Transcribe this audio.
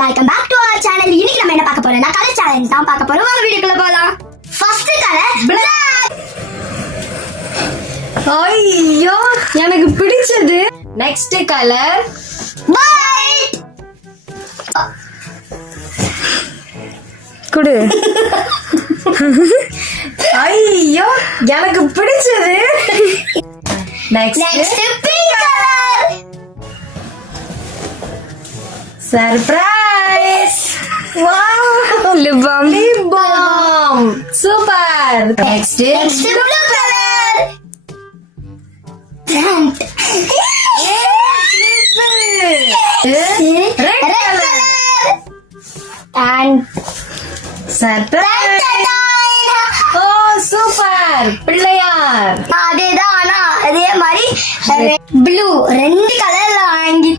Welcome back to our channel. இன்னைக்கு நம்ம என்ன பார்க்க போறோம்னா கலர் சேலஞ்ச் தான் பார்க்க போறோம். வாங்க வீடியோக்குள்ள போலாம். First colour Black. ஐயோ எனக்கு பிடிச்சது. Next colour White. குடு. ஐயோ எனக்கு பிடிச்சது. Next pink color. Surprise. Wow, lip balm. Super. Next Blue color. Front. Red colour. And surprise. Oh super. Pillaiyar. அதேதான், ஆனா அதே மாதிரி ப்ளூ ரெண்டு கலர்ல வாங்கி